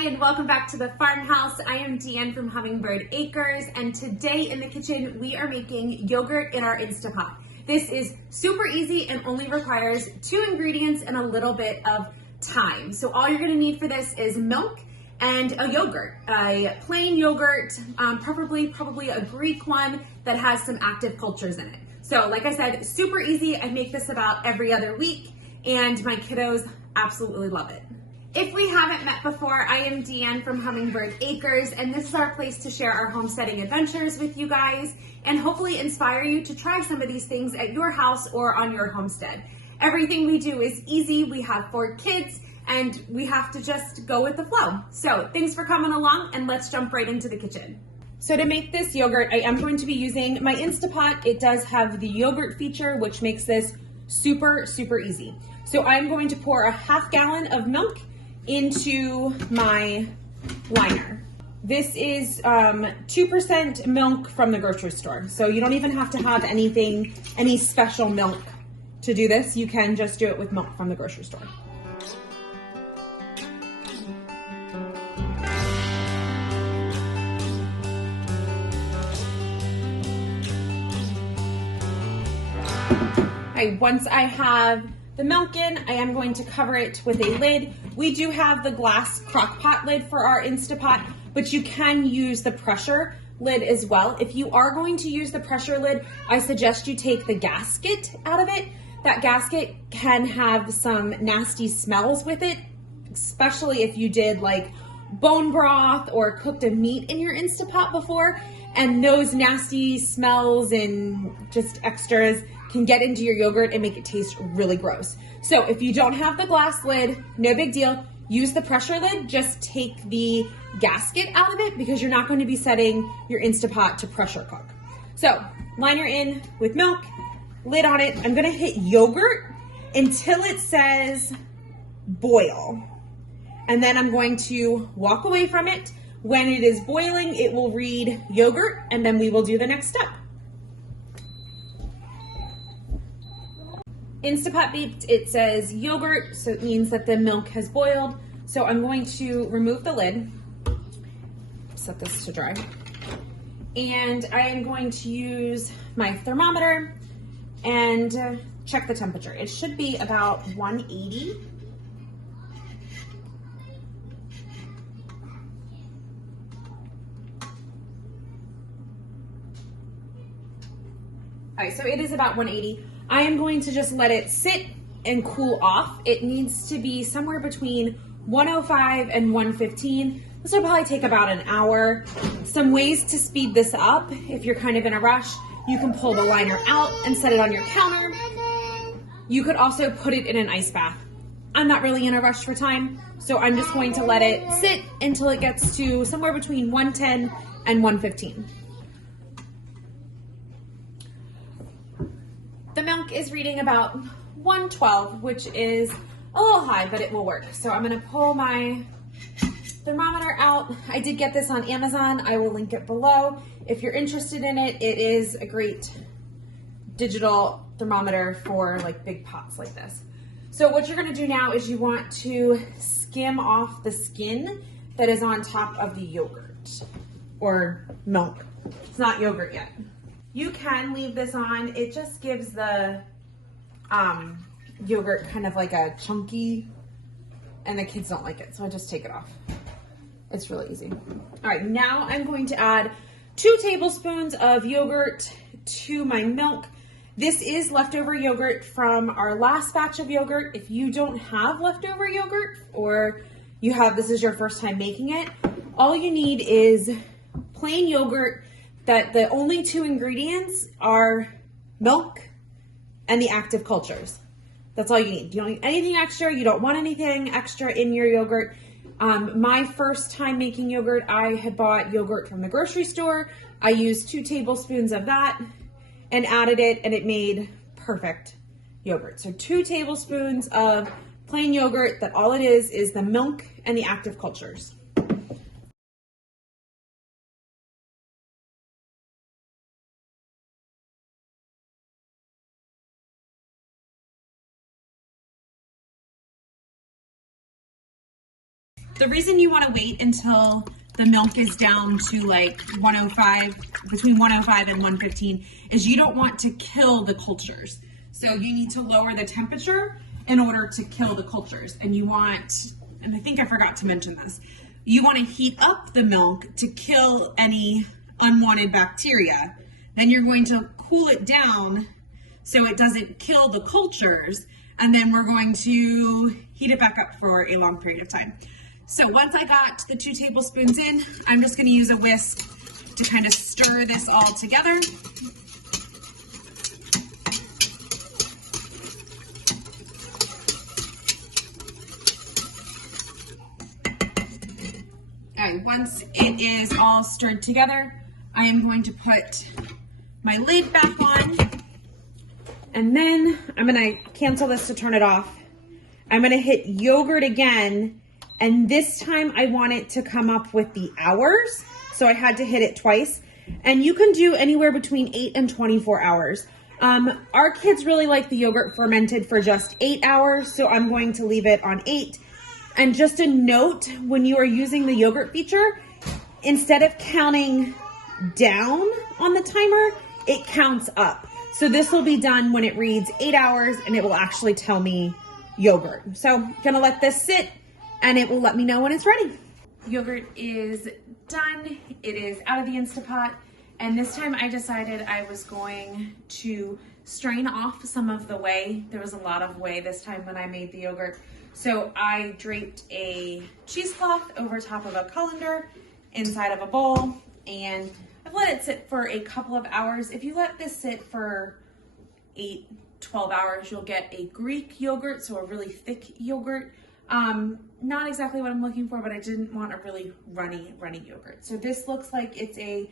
Hi, and welcome back to the farmhouse. I am Deanne from Hummingbird Acres, and today in the kitchen we are making yogurt in our Instapot. This is super easy and only requires 2 ingredients and a little bit of time. So all you're going to need for this is milk and a yogurt, a plain yogurt, probably a Greek one that has some active cultures in it. So like I said, super easy. I make this about every other week, and my kiddos absolutely love it. If we haven't met before, I am Deanne from Hummingbird Acres, and this is our place to share our homesteading adventures with you guys and hopefully inspire you to try some of these things at your house or on your homestead. Everything we do is easy. We have 4 kids and we have to just go with the flow. So thanks for coming along, and let's jump right into the kitchen. So to make this yogurt, I am going to be using my Instapot. It does have the yogurt feature, which makes this super easy. So I'm going to pour a ½ gallon of milk into my liner. This is 2% milk from the grocery store. So you don't even have to have any special milk to do this. You can just do it with milk from the grocery store. Once I have the milk in, I am going to cover it with a lid. We do have the glass crock pot lid for our Instapot, but you can use the pressure lid as well. If you are going to use the pressure lid, I suggest you take the gasket out of it. That gasket can have some nasty smells with it, especially if you did like bone broth or cooked a meat in your Instapot before, and those nasty smells and just extras can get into your yogurt and make it taste really gross. So if you don't have the glass lid, no big deal. Use the pressure lid. Just take the gasket out of it because you're not going to be setting your Instapot to pressure cook. So liner in with milk, lid on it. I'm gonna hit yogurt until it says boil. And then I'm going to walk away from it. When it is boiling, it will read yogurt, and then we will do the next step. Instapot beeped, it says yogurt, so it means that the milk has boiled. So I'm going to remove the lid, set this to dry, and I am going to use my thermometer and check the temperature. It should be about 180. All right, so it is about 180. I am going to just let it sit and cool off. It needs to be somewhere between 105 and 115. This will probably take about an hour. Some ways to speed this up, if you're kind of in a rush, you can pull the liner out and set it on your counter. You could also put it in an ice bath. I'm not really in a rush for time, so I'm just going to let it sit until it gets to somewhere between 110 and 115. The milk is reading about 112, which is a little high, but it will work. So I'm gonna pull my thermometer out. I did get this on Amazon. I will link it below. If you're interested in it, it is a great digital thermometer for like big pots like this. So what you're gonna do now is you want to skim off the skin that is on top of the yogurt or milk. It's not yogurt yet. You can leave this on. It just gives the yogurt kind of like a chunky, and the kids don't like it, so I just take it off. It's really easy. All right, now I'm going to add 2 tablespoons of yogurt to my milk. This is leftover yogurt from our last batch of yogurt. If you don't have leftover yogurt, or this is your first time making it, all you need is plain yogurt that the only 2 ingredients are milk and the active cultures. That's all you need. You don't need anything extra. You don't want anything extra in your yogurt. My first time making yogurt, I had bought yogurt from the grocery store. I used 2 tablespoons of that and added it, and it made perfect yogurt. So 2 tablespoons of plain yogurt that all it is the milk and the active cultures. the reason you want to wait until the milk is down to like 105, between 105 and 115, is you don't want to kill the cultures. So you need to lower the temperature in order to kill the cultures. And you want, and I think I forgot to mention this, you want to heat up the milk to kill any unwanted bacteria. Then you're going to cool it down so it doesn't kill the cultures. And then we're going to heat it back up for a long period of time. So once I got the 2 tablespoons in, I'm just going to use a whisk to kind of stir this all together. Okay, once it is all stirred together, I am going to put my lid back on. And then I'm going to cancel this to turn it off. I'm going to hit yogurt again. And this time I want it to come up with the hours. So I had to hit it twice. And you can do anywhere between 8 and 24 hours. Our kids really like the yogurt fermented for just 8 hours. So I'm going to leave it on 8. And just a note, when you are using the yogurt feature, instead of counting down on the timer, it counts up. So this will be done when it reads 8 hours and it will actually tell me yogurt. So I'm gonna let this sit and it will let me know when it's ready. Yogurt is done. It is out of the Instapot. And this time I decided I was going to strain off some of the whey. There was a lot of whey this time when I made the yogurt. So I draped a cheesecloth over top of a colander inside of a bowl, and I've let it sit for a couple of hours. If you let this sit for 8, 12 hours, you'll get a Greek yogurt, so a really thick yogurt. Not exactly what I'm looking for, but I didn't want a really runny yogurt. So this looks like it's a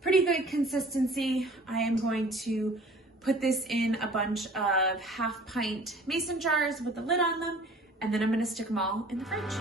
pretty good consistency. I am going to put this in a bunch of 1/2 pint mason jars with the lid on them, and then I'm gonna stick them all in the fridge.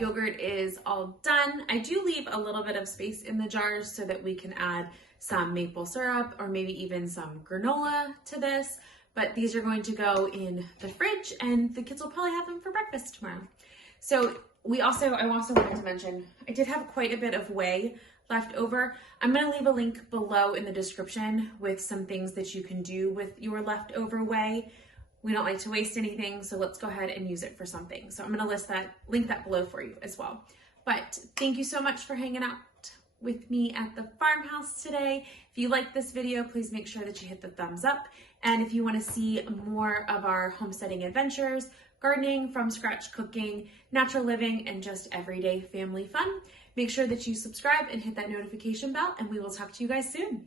Yogurt is all done. I do leave a little bit of space in the jars so that we can add some maple syrup or maybe even some granola to this, but these are going to go in the fridge and the kids will probably have them for breakfast tomorrow. So I also wanted to mention, I did have quite a bit of whey left over. I'm going to leave a link below in the description with some things that you can do with your leftover whey. We don't like to waste anything, so let's go ahead and use it for something. So I'm going to link that below for you as well. But thank you so much for hanging out with me at the farmhouse today. If you like this video, please make sure that you hit the thumbs up. And if you want to see more of our homesteading adventures, gardening, from scratch cooking, natural living, and just everyday family fun, make sure that you subscribe and hit that notification bell, and we will talk to you guys soon.